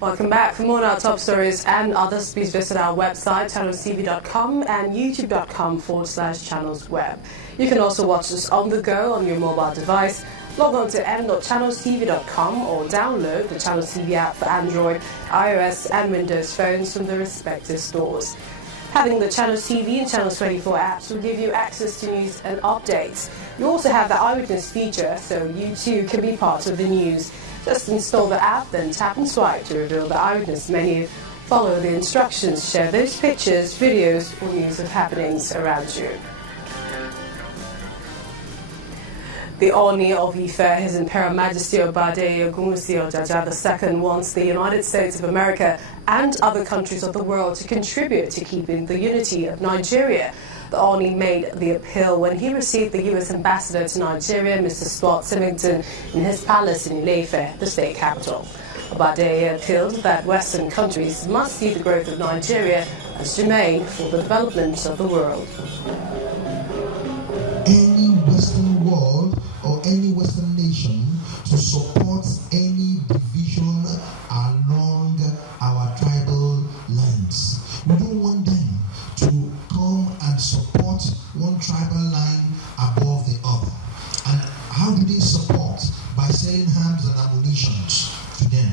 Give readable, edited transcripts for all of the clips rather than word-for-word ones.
Welcome back. For more on our top stories and others, please visit our website, channelstv.com and youtube.com/channelsweb. You can also watch us on the go on your mobile device. Log on to m.channelstv.com or download the Channels TV app for Android, iOS and Windows phones from the respective stores. Having the Channels TV and Channels 24 apps will give you access to news and updates. You also have the eyewitness feature, so you too can be part of the news. Just install the app, then tap and swipe to reveal the eyewitness menu. Follow the instructions, share those pictures, videos or news of happenings around you. The Oni of Ife, His Imperial Majesty Obade Ogunwusi Ojaja II, wants the United States of America and other countries of the world to contribute to keeping the unity of Nigeria. The Oni made the appeal when he received the U.S. Ambassador to Nigeria, Mr. Stuart Symington, in his palace in Ile-Ife, the state capital. Obade appealed that Western countries must see the growth of Nigeria as germane for the development of the world. Any Western world or any Western nation to support any division along our tribal lines. We don't want them to come and support one tribal line above the other. And how do they support? By selling arms and ammunition to them.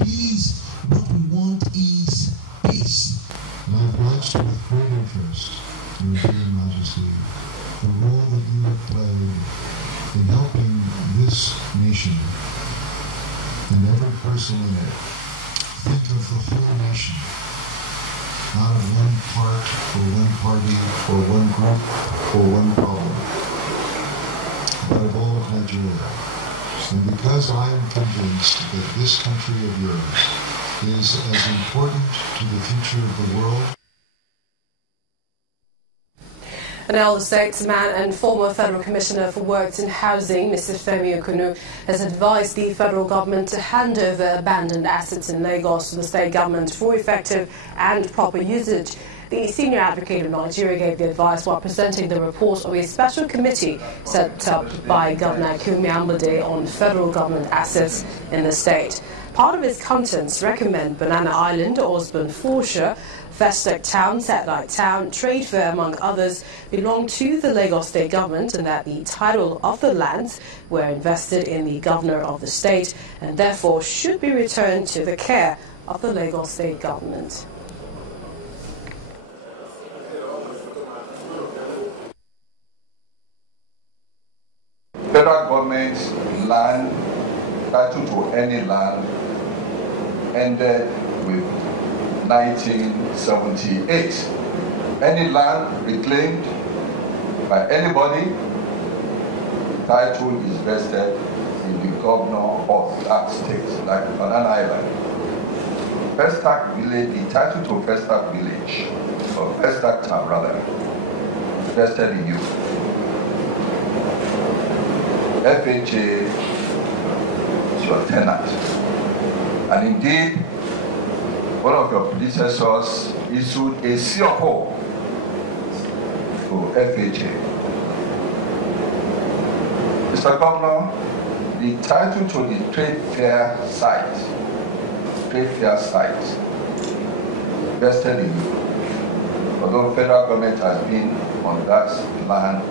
Please, what we want is peace. And I've watched with great interest, Your Imperial Majesty, the role that you have played in helping this nation and every person in it think of the whole nation, not of one part or one party or one group or one problem, but of all of Nigeria. And because I am convinced that this country of yours is as important to the future of the world. An elder statesman and former Federal Commissioner for Works and Housing, Mr. Femi Okunu, has advised the federal government to hand over abandoned assets in Lagos to the state government for effective and proper usage. The senior advocate of Nigeria gave the advice while presenting the report of a special committee set up by Governor Kumi Ambode on federal government assets in the state. Part of its contents recommend Banana Island, Osborne Foreshore, Festac Town, Satellite Town, Trade Fair, among others, belong to the Lagos State Government, and that the title of the lands were invested in the Governor of the state and therefore should be returned to the care of the Lagos State Government. Federal government's land, title to any land, ended with 1978. Any land reclaimed by anybody, title is vested in the governor of that state, like Banana Island. Festac Village, the title to Festac Village, or Festac Town rather, vested in you. FHA is your tenant. And indeed, one of your predecessors issued a CFO to FHA. Mr. Governor, the title to the trade fair site vested in you, although federal government has been on that land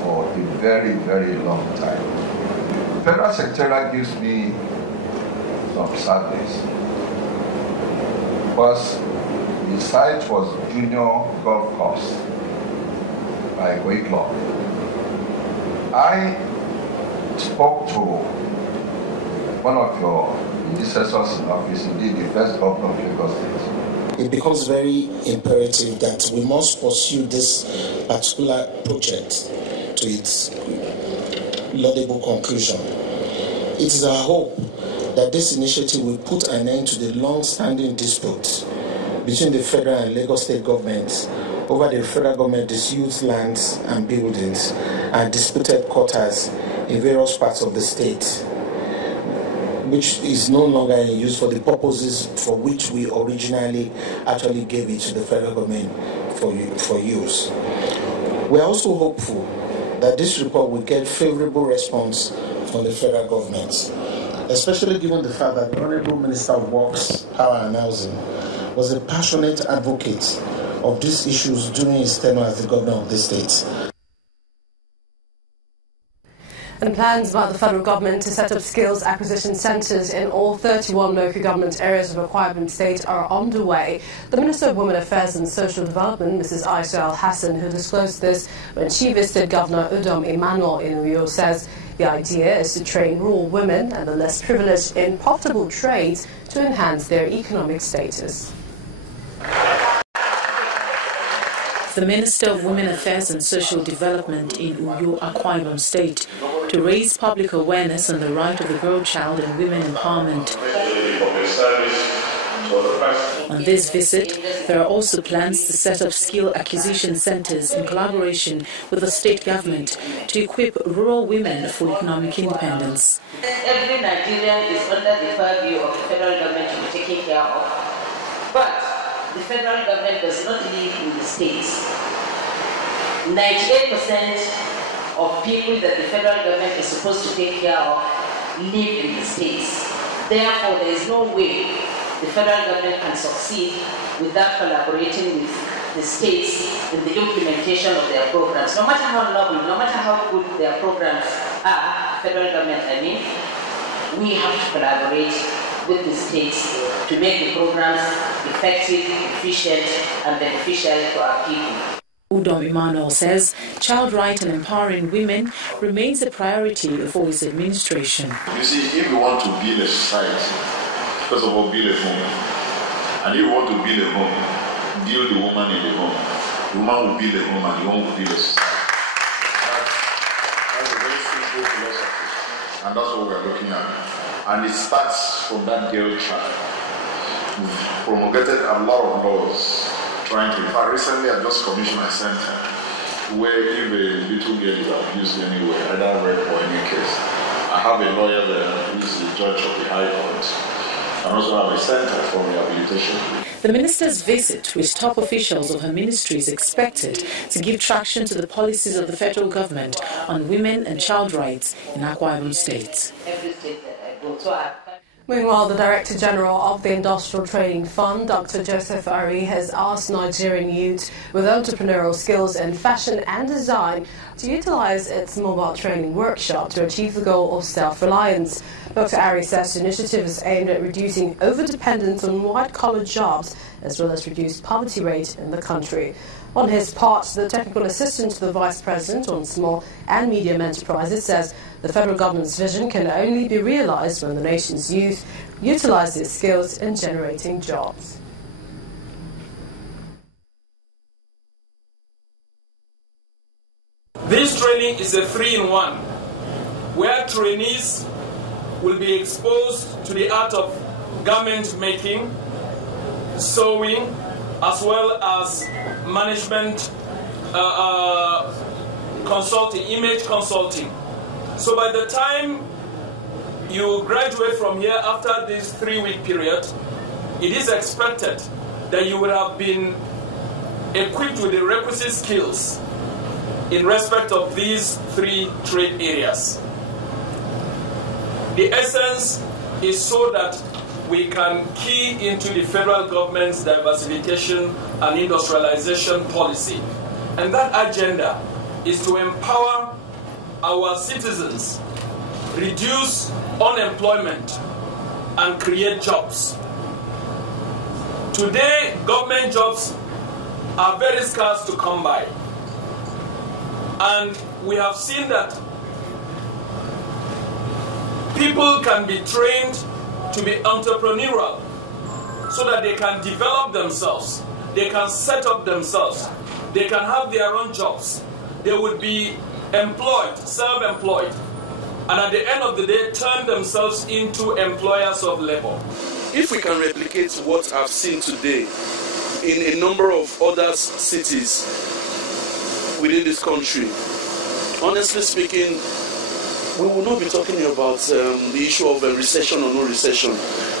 for a very, very long time. Federal Secretariat gives me some sadness, because the site was Junior Golf Course by Goiklo. I spoke to one of your predecessors in office, indeed the first governor of Lagos State. It becomes very imperative that we must pursue this particular project to its laudable conclusion. It is our hope that this initiative will put an end to the long-standing dispute between the federal and Lagos state governments over the federal government disused lands and buildings and disputed quarters in various parts of the state, which is no longer in use for the purposes for which we originally actually gave it to the federal government for use. We are also hopeful that this report will get favorable response on the federal government, especially given the fact that the Honorable Minister of Works, Power and Housing was a passionate advocate of these issues during his tenure as the governor of the state. And plans by the federal government to set up skills acquisition centres in all 31 local government areas of Akwa Ibom State are underway. The Minister of Women Affairs and Social Development, Mrs. Aisha Al-Hassan, who disclosed this when she visited Governor Udom Emmanuel in Uyo, says the idea is to train rural women and the less privileged in profitable trades to enhance their economic status. The Minister of Women Affairs and Social Development in Uyo, Akwa Ibom State, to raise public awareness on the right of the girl child and women empowerment. On this visit, there are also plans to set up skill acquisition centres in collaboration with the state government to equip rural women for economic independence. Every Nigerian is under the purview of the federal government to be taken care of. But the federal government does not live in the states. 98% of people that the federal government is supposed to take care of live in the states. Therefore, there is no way the federal government can succeed without collaborating with the states in the implementation of their programs. No matter how noble, no matter how good their programs are, federal government, we have to collaborate with the states to make the programs effective, efficient, and beneficial to our people. Udom Emmanuel says child rights and empowering women remains a priority for his administration. You see, if you want to build a society, first of all, build a home. And if you want to build a home, build the woman in the home. The woman will build a home and the home will build a society. That's a very simple philosophy. And that's what we're looking at. And it starts from that girl child. We've promulgated a lot of laws trying to. In fact, recently I just commissioned a center where if a little girl is abused anywhere, either rape or any case, I have a lawyer there who is the judge of the High Court. I also have a center for rehabilitation. The minister's visit with top officials of her ministry is expected to give traction to the policies of the federal government on women and child rights in Akwa Ibom State. Meanwhile, the Director General of the Industrial Training Fund, Dr. Joseph Ari, has asked Nigerian youth with entrepreneurial skills in fashion and design to utilize its mobile training workshop to achieve the goal of self-reliance. Dr. Ari says the initiative is aimed at reducing over-dependence on white-collar jobs as well as reduce poverty rate in the country. On his part, the technical assistant to the Vice President on Small and Medium Enterprises says the federal government's vision can only be realized when the nation's youth utilize their skills in generating jobs. This training is a 3-in-1, where trainees will be exposed to the art of garment making, sewing, as well as management consulting, image consulting. So by the time you graduate from here after this 3-week period, it is expected that you would have been equipped with the requisite skills in respect of these 3 trade areas. The essence is so that we can key into the federal government's diversification and industrialization policy. And that agenda is to empower our citizens, reduce unemployment, and create jobs. Today, government jobs are very scarce to come by. And we have seen that people can be trained to be entrepreneurial so that they can develop themselves, they can set up themselves, they can have their own jobs, they would be employed, self-employed, and at the end of the day turn themselves into employers of labor. If we can replicate what I've seen today in a number of other cities within this country, honestly speaking, we will not be talking about the issue of a recession or no recession.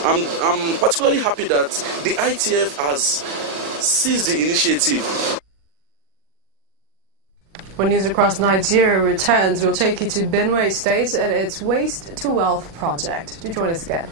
I'm particularly happy that the ITF has seized the initiative. When news across Nigeria returns, we'll take you to Benue State and its Waste to Wealth project. Do join us again.